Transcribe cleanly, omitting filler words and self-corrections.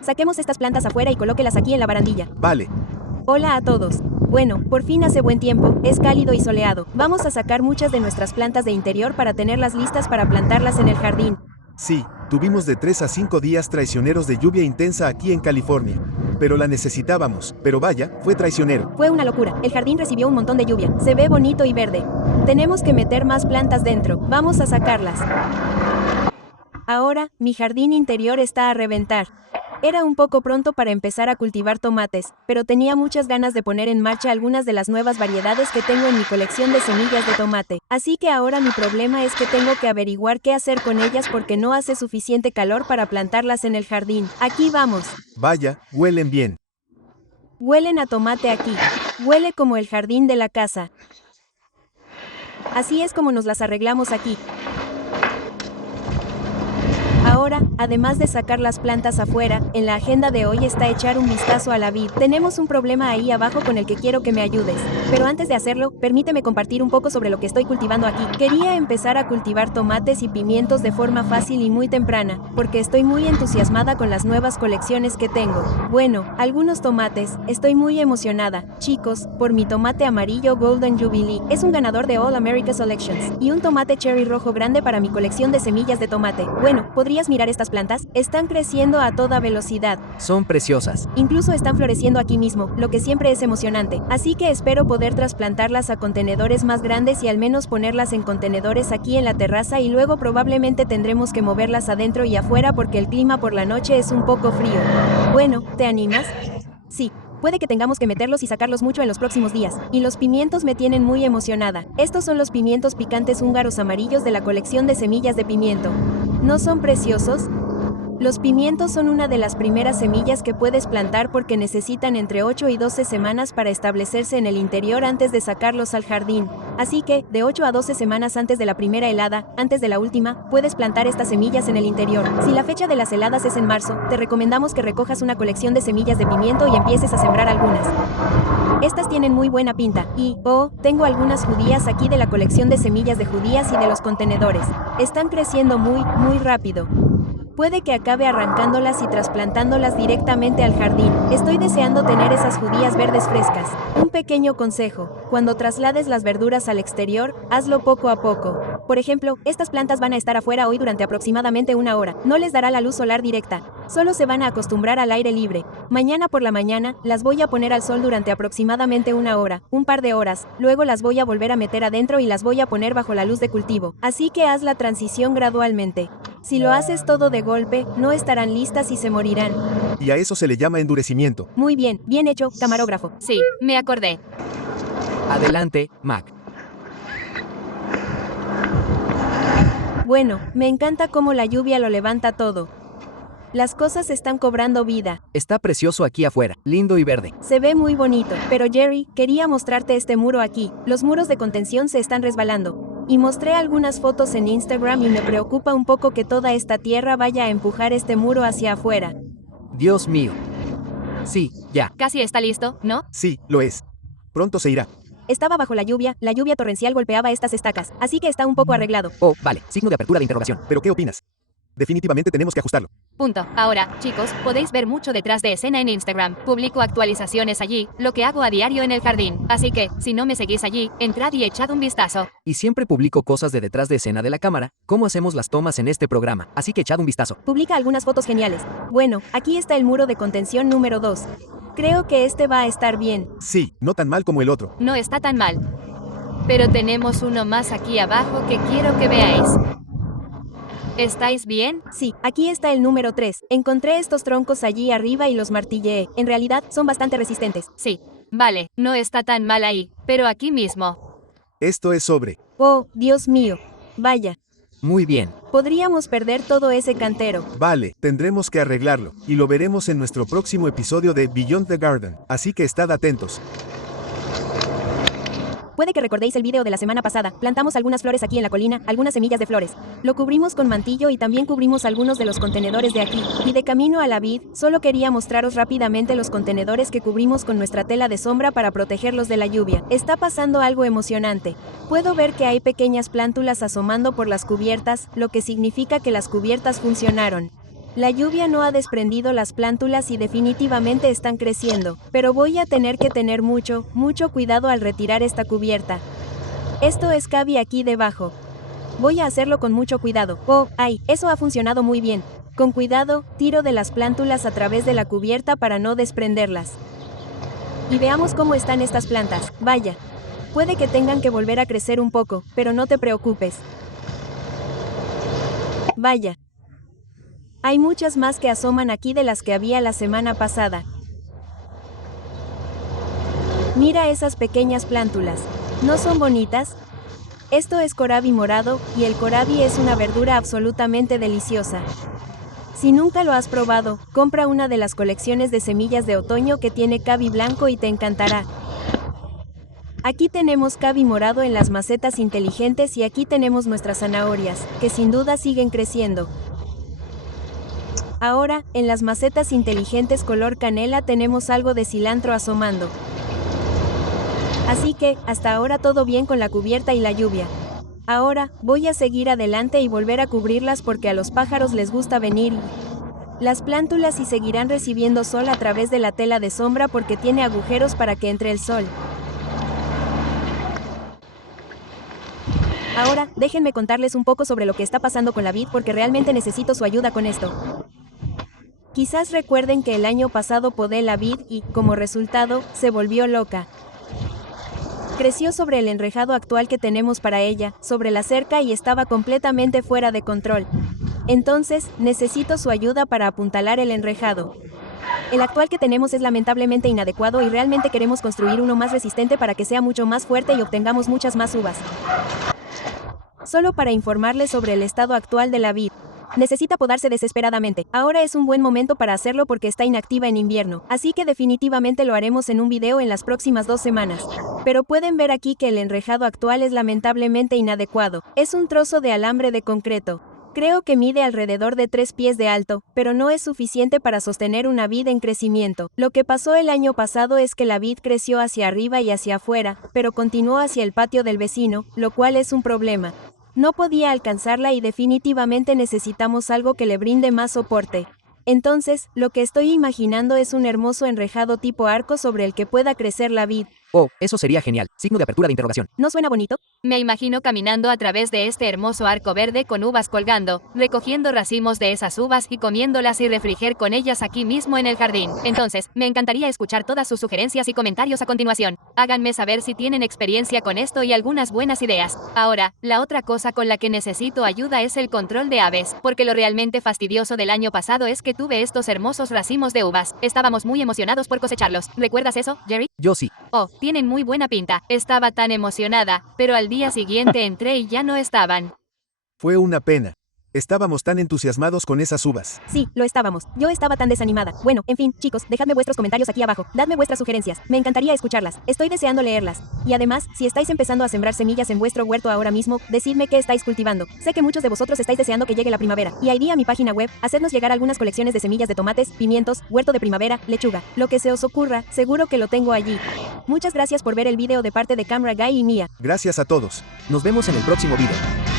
Saquemos estas plantas afuera y colóquelas aquí en la barandilla. Vale. Hola a todos. Bueno, por fin hace buen tiempo, es cálido y soleado. Vamos a sacar muchas de nuestras plantas de interior para tenerlas listas para plantarlas en el jardín. Sí, tuvimos de 3 a 5 días traicioneros de lluvia intensa aquí en California. Pero la necesitábamos, pero vaya, fue traicionero. Fue una locura, el jardín recibió un montón de lluvia, se ve bonito y verde. Tenemos que meter más plantas dentro, vamos a sacarlas. Ahora, mi jardín interior está a reventar. Era un poco pronto para empezar a cultivar tomates, pero tenía muchas ganas de poner en marcha algunas de las nuevas variedades que tengo en mi colección de semillas de tomate. Así que ahora mi problema es que tengo que averiguar qué hacer con ellas porque no hace suficiente calor para plantarlas en el jardín. Aquí vamos. Vaya, huelen bien. Huelen a tomate aquí. Huele como el jardín de la casa. Así es como nos las arreglamos aquí. Ahora, además de sacar las plantas afuera, en la agenda de hoy está echar un vistazo a la vid. Tenemos un problema ahí abajo con el que quiero que me ayudes. Pero antes de hacerlo, permíteme compartir un poco sobre lo que estoy cultivando aquí. Quería empezar a cultivar tomates y pimientos de forma fácil y muy temprana, porque estoy muy entusiasmada con las nuevas colecciones que tengo. Bueno, algunos tomates, estoy muy emocionada, chicos, por mi tomate amarillo Golden Jubilee. Es un ganador de All America Selections. Y un tomate cherry rojo grande para mi colección de semillas de tomate. Bueno, ¿podrías mirar estas plantas? Están creciendo a toda velocidad. Son preciosas. Incluso están floreciendo aquí mismo, lo que siempre es emocionante. Así que espero poder trasplantarlas a contenedores más grandes y al menos ponerlas en contenedores aquí en la terraza y luego probablemente tendremos que moverlas adentro y afuera porque el clima por la noche es un poco frío. Bueno, ¿te animas? Sí. Puede que tengamos que meterlos y sacarlos mucho en los próximos días. Y los pimientos me tienen muy emocionada. Estos son los pimientos picantes húngaros amarillos de la colección de semillas de pimiento. ¿No son preciosos? Los pimientos son una de las primeras semillas que puedes plantar porque necesitan entre 8 y 12 semanas para establecerse en el interior antes de sacarlos al jardín. Así que, de 8 a 12 semanas antes de la primera helada, antes de la última, puedes plantar estas semillas en el interior. Si la fecha de las heladas es en marzo, te recomendamos que recojas una colección de semillas de pimiento y empieces a sembrar algunas. Estas tienen muy buena pinta, y, tengo algunas judías aquí de la colección de semillas de judías y de los contenedores. Están creciendo muy, muy rápido. Puede que acabe arrancándolas y trasplantándolas directamente al jardín. Estoy deseando tener esas judías verdes frescas. Un pequeño consejo: cuando traslades las verduras al exterior, hazlo poco a poco. Por ejemplo, estas plantas van a estar afuera hoy durante aproximadamente una hora. No les dará la luz solar directa. Solo se van a acostumbrar al aire libre. Mañana por la mañana, las voy a poner al sol durante aproximadamente una hora, un par de horas. Luego las voy a volver a meter adentro y las voy a poner bajo la luz de cultivo. Así que haz la transición gradualmente. Si lo haces todo de golpe, no estarán listas y se morirán. Y a eso se le llama endurecimiento. Muy bien, bien hecho, camarógrafo. Sí, me acordé. Adelante, Mac. Bueno, me encanta cómo la lluvia lo levanta todo. Las cosas están cobrando vida. Está precioso aquí afuera, lindo y verde. Se ve muy bonito. Pero Jerry, quería mostrarte este muro aquí. Los muros de contención se están resbalando. Y mostré algunas fotos en Instagram y me preocupa un poco que toda esta tierra vaya a empujar este muro hacia afuera. Dios mío. Sí, ya. Casi está listo, ¿no? Sí, lo es. Pronto se irá. Estaba bajo la lluvia torrencial golpeaba estas estacas, así que está un poco arreglado. Oh, vale, signo de apertura de interrogación. ¿Pero qué opinas? Definitivamente tenemos que ajustarlo. Punto. Ahora, chicos, podéis ver mucho detrás de escena en Instagram. Publico actualizaciones allí, lo que hago a diario en el jardín. Así que, si no me seguís allí, entrad y echad un vistazo. Y siempre publico cosas de detrás de escena de la cámara, cómo hacemos las tomas en este programa, así que echad un vistazo. Publica algunas fotos geniales. Bueno, aquí está el muro de contención número 2. Creo que este va a estar bien. Sí, no tan mal como el otro. No está tan mal. Pero tenemos uno más aquí abajo que quiero que veáis. ¿Estáis bien? Sí, aquí está el número 3. Encontré estos troncos allí arriba y los martilleé. En realidad, son bastante resistentes. Sí. Vale, no está tan mal ahí, pero aquí mismo. Esto es sobre. Oh, Dios mío. Vaya. Muy bien. Podríamos perder todo ese cantero. Vale, tendremos que arreglarlo, y lo veremos en nuestro próximo episodio de Beyond the Garden, así que estad atentos. Puede que recordéis el video de la semana pasada. Plantamos algunas flores aquí en la colina, algunas semillas de flores. Lo cubrimos con mantillo y también cubrimos algunos de los contenedores de aquí. Y de camino a la vid, solo quería mostraros rápidamente los contenedores que cubrimos con nuestra tela de sombra para protegerlos de la lluvia. Está pasando algo emocionante. Puedo ver que hay pequeñas plántulas asomando por las cubiertas, lo que significa que las cubiertas funcionaron. La lluvia no ha desprendido las plántulas y definitivamente están creciendo, pero voy a tener que tener mucho cuidado al retirar esta cubierta. Esto es Cavi aquí debajo. Voy a hacerlo con mucho cuidado. Oh, ay, eso ha funcionado muy bien. Con cuidado, tiro de las plántulas a través de la cubierta para no desprenderlas. Y veamos cómo están estas plantas. Vaya. Puede que tengan que volver a crecer un poco, pero no te preocupes. Vaya. Hay muchas más que asoman aquí de las que había la semana pasada. Mira esas pequeñas plántulas. ¿No son bonitas? Esto es kohlrabi morado, y el kohlrabi es una verdura absolutamente deliciosa. Si nunca lo has probado, compra una de las colecciones de semillas de otoño que tiene Cavi blanco y te encantará. Aquí tenemos Cavi morado en las macetas inteligentes y aquí tenemos nuestras zanahorias, que sin duda siguen creciendo. Ahora, en las macetas inteligentes color canela tenemos algo de cilantro asomando. Así que, hasta ahora todo bien con la cubierta y la lluvia. Ahora, voy a seguir adelante y volver a cubrirlas porque a los pájaros les gusta venir. Las plántulas y seguirán recibiendo sol a través de la tela de sombra porque tiene agujeros para que entre el sol. Ahora, déjenme contarles un poco sobre lo que está pasando con la vid porque realmente necesito su ayuda con esto. Quizás recuerden que el año pasado podé la vid y, como resultado, se volvió loca. Creció sobre el enrejado actual que tenemos para ella, sobre la cerca y estaba completamente fuera de control. Entonces, necesito su ayuda para apuntalar el enrejado. El actual que tenemos es lamentablemente inadecuado y realmente queremos construir uno más resistente para que sea mucho más fuerte y obtengamos muchas más uvas. Solo para informarles sobre el estado actual de la vid. Necesita podarse desesperadamente. Ahora es un buen momento para hacerlo porque está inactiva en invierno, así que definitivamente lo haremos en un video en las próximas 2 semanas. Pero pueden ver aquí que el enrejado actual es lamentablemente inadecuado. Es un trozo de alambre de concreto. Creo que mide alrededor de 3 pies de alto, pero no es suficiente para sostener una vid en crecimiento. Lo que pasó el año pasado es que la vid creció hacia arriba y hacia afuera, pero continuó hacia el patio del vecino, lo cual es un problema. No podía alcanzarla y definitivamente necesitamos algo que le brinde más soporte. Entonces, lo que estoy imaginando es un hermoso enrejado tipo arco sobre el que pueda crecer la vid. Oh, eso sería genial. Signo de apertura de interrogación. ¿No suena bonito? Me imagino caminando a través de este hermoso arco verde con uvas colgando, recogiendo racimos de esas uvas y comiéndolas y refrigerar con ellas aquí mismo en el jardín. Entonces, me encantaría escuchar todas sus sugerencias y comentarios a continuación. Háganme saber si tienen experiencia con esto y algunas buenas ideas. Ahora, la otra cosa con la que necesito ayuda es el control de aves, porque lo realmente fastidioso del año pasado es que tuve estos hermosos racimos de uvas. Estábamos muy emocionados por cosecharlos. ¿Recuerdas eso, Jerry? Yo sí. Oh, tienen muy buena pinta. Estaba tan emocionada, pero al día siguiente entré y ya no estaban. Fue una pena. Estábamos tan entusiasmados con esas uvas. Sí, lo estábamos. Yo estaba tan desanimada. Bueno, en fin, chicos, dejadme vuestros comentarios aquí abajo. Dadme vuestras sugerencias. Me encantaría escucharlas. Estoy deseando leerlas. Y además, si estáis empezando a sembrar semillas en vuestro huerto ahora mismo, decidme qué estáis cultivando. Sé que muchos de vosotros estáis deseando que llegue la primavera. Y ID a mi página web, hacednos llegar algunas colecciones de semillas de tomates, pimientos, huerto de primavera, lechuga. Lo que se os ocurra, seguro que lo tengo allí. Muchas gracias por ver el video de parte de Camera Guy y Mia. Gracias a todos. Nos vemos en el próximo video.